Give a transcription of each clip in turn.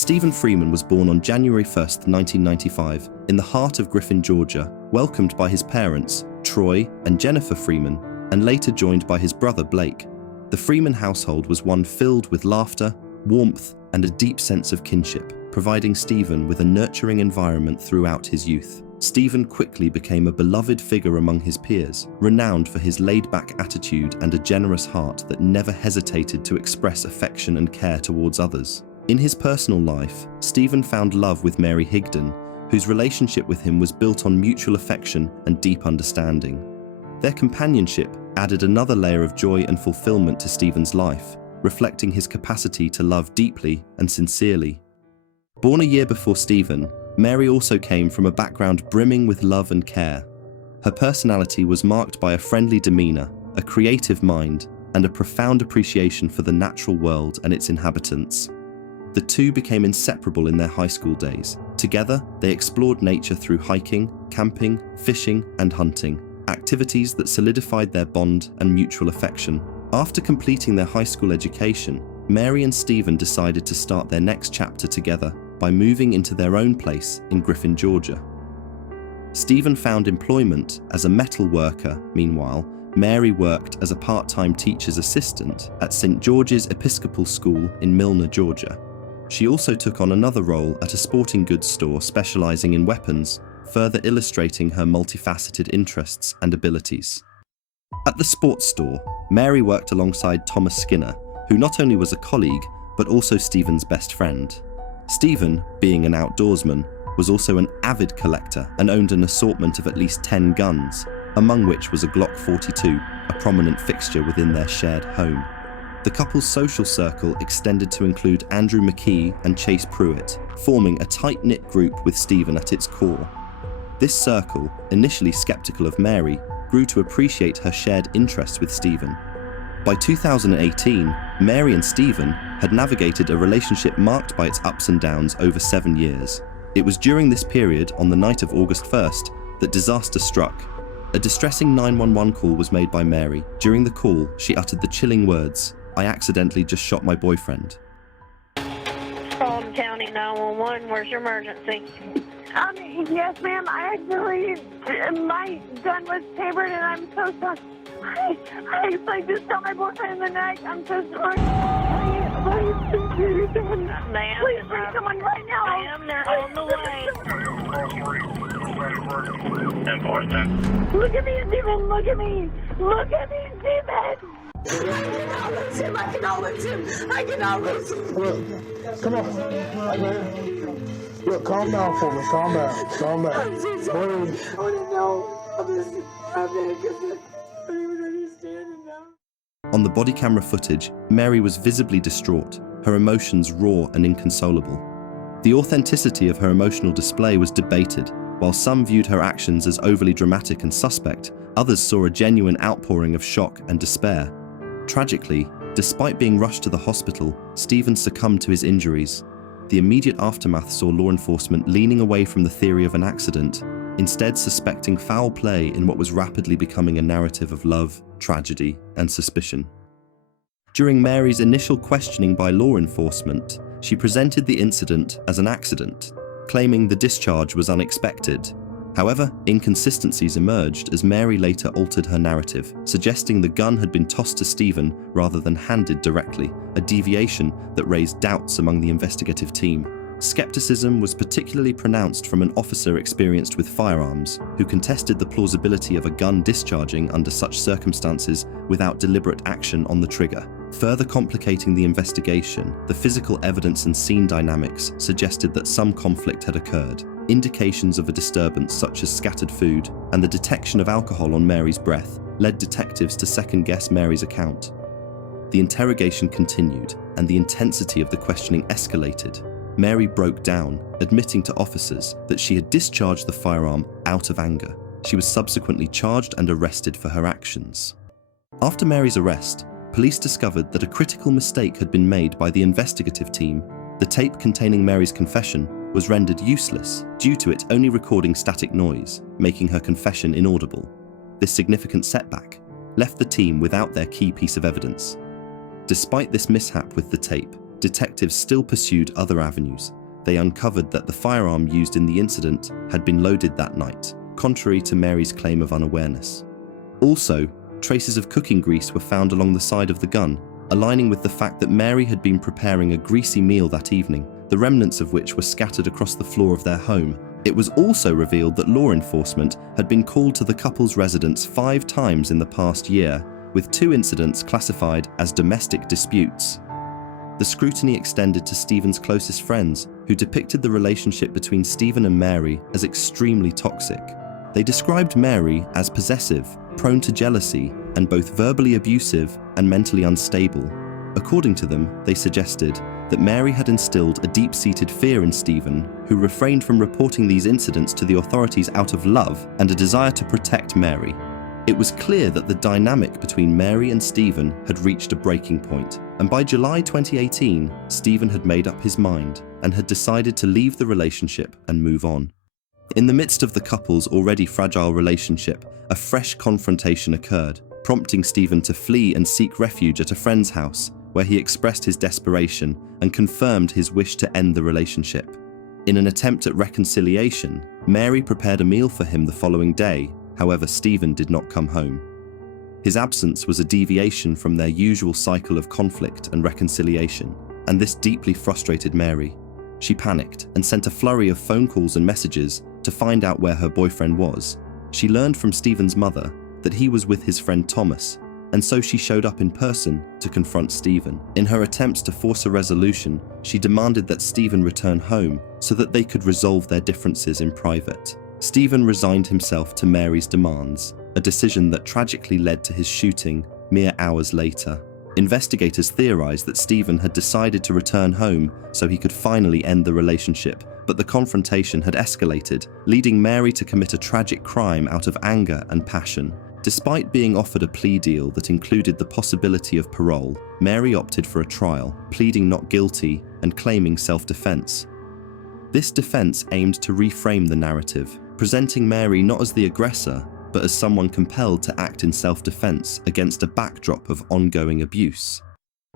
Stephen Freeman was born on January 1st, 1995, in the heart of Griffin, Georgia, welcomed by his parents, Troy and Jennifer Freeman, and later joined by his brother Blake. The Freeman household was one filled with laughter, warmth, and a deep sense of kinship, providing Stephen with a nurturing environment throughout his youth. Stephen quickly became a beloved figure among his peers, renowned for his laid-back attitude and a generous heart that never hesitated to express affection and care towards others. In his personal life, Stephen found love with Mary Higdon, whose relationship with him was built on mutual affection and deep understanding. Their companionship added another layer of joy and fulfillment to Stephen's life, reflecting his capacity to love deeply and sincerely. Born a year before Stephen, Mary also came from a background brimming with love and care. Her personality was marked by a friendly demeanor, a creative mind, and a profound appreciation for the natural world and its inhabitants. The two became inseparable in their high school days. Together, they explored nature through hiking, camping, fishing, and hunting, activities that solidified their bond and mutual affection. After completing their high school education, Mary and Stephen decided to start their next chapter together by moving into their own place in Griffin, Georgia. Stephen found employment as a metal worker. Meanwhile, Mary worked as a part-time teacher's assistant at St. George's Episcopal School in Milner, Georgia. She also took on another role at a sporting goods store specializing in weapons, further illustrating her multifaceted interests and abilities. At the sports store, Mary worked alongside Thomas Skinner, who not only was a colleague, but also Stephen's best friend. Stephen, being an outdoorsman, was also an avid collector and owned an assortment of at least 10 guns, among which was a Glock 42, a prominent fixture within their shared home. The couple's social circle extended to include Andrew McKee and Chase Pruitt, forming a tight-knit group with Stephen at its core. This circle, initially skeptical of Mary, grew to appreciate her shared interests with Stephen. By 2018, Mary and Stephen had navigated a relationship marked by its ups and downs over 7 years. It was during this period, on the night of August 1st, that disaster struck. A distressing 911 call was made by Mary. During the call, she uttered the chilling words, "I accidentally just shot my boyfriend." Fulton County 911, where's your emergency? Yes, ma'am. I actually, my gun was tapered, and I'm so sorry. I just shot my boyfriend in the neck. I'm so sorry. Please bring someone right now. Ma'am, they're on the way. Look at me, Stephen. Look at me. Look at me, Stephen. I cannot lose him. I cannot lose him. Look, come on. Look, calm down for me. Calm down. Calm down. I'm so sorry. I want to know. I'm just because I don't even understand it now. On the body camera footage, Mary was visibly distraught, her emotions raw and inconsolable. The authenticity of her emotional display was debated. While some viewed her actions as overly dramatic and suspect, others saw a genuine outpouring of shock and despair. Tragically, despite being rushed to the hospital, Stephen succumbed to his injuries. The immediate aftermath saw law enforcement leaning away from the theory of an accident, instead suspecting foul play in what was rapidly becoming a narrative of love, tragedy, and suspicion. During Mary's initial questioning by law enforcement, she presented the incident as an accident, claiming the discharge was unexpected. However, inconsistencies emerged as Mary later altered her narrative, suggesting the gun had been tossed to Stephen rather than handed directly, a deviation that raised doubts among the investigative team. Skepticism was particularly pronounced from an officer experienced with firearms, who contested the plausibility of a gun discharging under such circumstances without deliberate action on the trigger. Further complicating the investigation, the physical evidence and scene dynamics suggested that some conflict had occurred. Indications of a disturbance such as scattered food and the detection of alcohol on Mary's breath led detectives to second-guess Mary's account. The interrogation continued, and the intensity of the questioning escalated. Mary broke down, admitting to officers that she had discharged the firearm out of anger. She was subsequently charged and arrested for her actions. After Mary's arrest, police discovered that a critical mistake had been made by the investigative team. The tape containing Mary's confession was rendered useless due to it only recording static noise, making her confession inaudible. This significant setback left the team without their key piece of evidence. Despite this mishap with the tape, detectives still pursued other avenues. They uncovered that the firearm used in the incident had been loaded that night, contrary to Mary's claim of unawareness. Also, traces of cooking grease were found along the side of the gun, aligning with the fact that Mary had been preparing a greasy meal that evening, the remnants of which were scattered across the floor of their home. It was also revealed that law enforcement had been called to the couple's residence 5 times in the past year, with 2 incidents classified as domestic disputes. The scrutiny extended to Stephen's closest friends, who depicted the relationship between Stephen and Mary as extremely toxic. They described Mary as possessive, prone to jealousy, and both verbally abusive and mentally unstable. According to them, they suggested that Mary had instilled a deep-seated fear in Stephen, who refrained from reporting these incidents to the authorities out of love and a desire to protect Mary. It was clear that the dynamic between Mary and Stephen had reached a breaking point, and by July 2018, Stephen had made up his mind and had decided to leave the relationship and move on. In the midst of the couple's already fragile relationship, a fresh confrontation occurred, prompting Stephen to flee and seek refuge at a friend's house, where he expressed his desperation and confirmed his wish to end the relationship. In an attempt at reconciliation, Mary prepared a meal for him the following day. However, Stephen did not come home. His absence was a deviation from their usual cycle of conflict and reconciliation, and this deeply frustrated Mary. She panicked and sent a flurry of phone calls and messages to find out where her boyfriend was. She learned from Stephen's mother that he was with his friend Thomas, and so she showed up in person to confront Stephen. In her attempts to force a resolution, she demanded that Stephen return home so that they could resolve their differences in private. Stephen resigned himself to Mary's demands, a decision that tragically led to his shooting mere hours later. Investigators theorized that Stephen had decided to return home so he could finally end the relationship, but the confrontation had escalated, leading Mary to commit a tragic crime out of anger and passion. Despite being offered a plea deal that included the possibility of parole, Mary opted for a trial, pleading not guilty and claiming self-defense. This defense aimed to reframe the narrative, presenting Mary not as the aggressor, but as someone compelled to act in self-defense against a backdrop of ongoing abuse.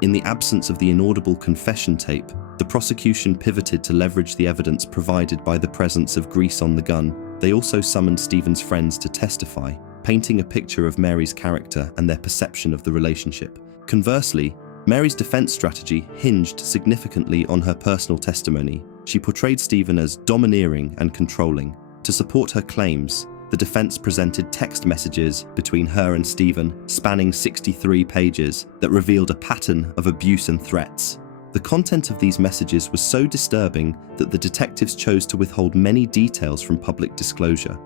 In the absence of the inaudible confession tape, the prosecution pivoted to leverage the evidence provided by the presence of grease on the gun. They also summoned Stephen's friends to testify, painting a picture of Mary's character and their perception of the relationship. Conversely, Mary's defense strategy hinged significantly on her personal testimony. She portrayed Stephen as domineering and controlling. To support her claims, the defense presented text messages between her and Stephen, spanning 63 pages, that revealed a pattern of abuse and threats. The content of these messages was so disturbing that the detectives chose to withhold many details from public disclosure.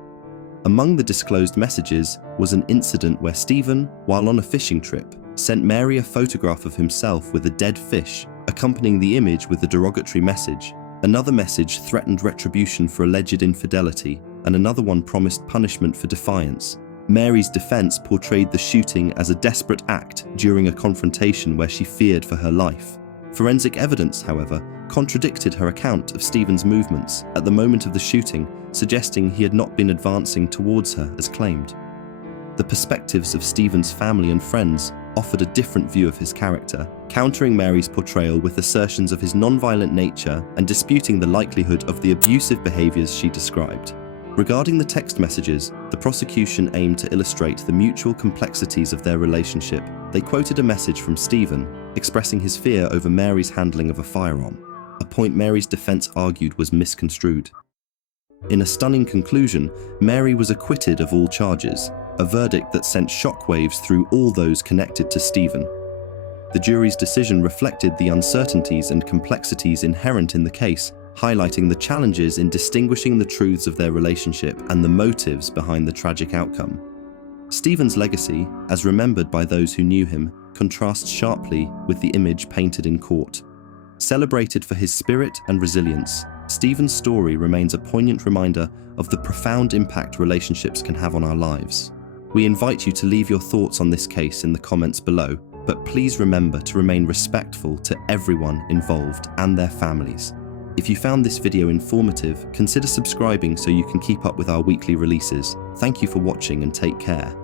Among the disclosed messages was an incident where Stephen, while on a fishing trip, sent Mary a photograph of himself with a dead fish, accompanying the image with a derogatory message. Another message threatened retribution for alleged infidelity, and another one promised punishment for defiance. Mary's defense portrayed the shooting as a desperate act during a confrontation where she feared for her life. Forensic evidence, however, contradicted her account of Stephen's movements at the moment of the shooting, suggesting he had not been advancing towards her as claimed. The perspectives of Stephen's family and friends offered a different view of his character, countering Mary's portrayal with assertions of his non-violent nature and disputing the likelihood of the abusive behaviors she described. Regarding the text messages, the prosecution aimed to illustrate the mutual complexities of their relationship. They quoted a message from Stephen, expressing his fear over Mary's handling of a firearm, a point Mary's defense argued was misconstrued. In a stunning conclusion, Mary was acquitted of all charges, a verdict that sent shockwaves through all those connected to Stephen. The jury's decision reflected the uncertainties and complexities inherent in the case, highlighting the challenges in distinguishing the truths of their relationship and the motives behind the tragic outcome. Stephen's legacy, as remembered by those who knew him, contrasts sharply with the image painted in court. Celebrated for his spirit and resilience, Stephen's story remains a poignant reminder of the profound impact relationships can have on our lives. We invite you to leave your thoughts on this case in the comments below, but please remember to remain respectful to everyone involved and their families. If you found this video informative, consider subscribing so you can keep up with our weekly releases. Thank you for watching and take care.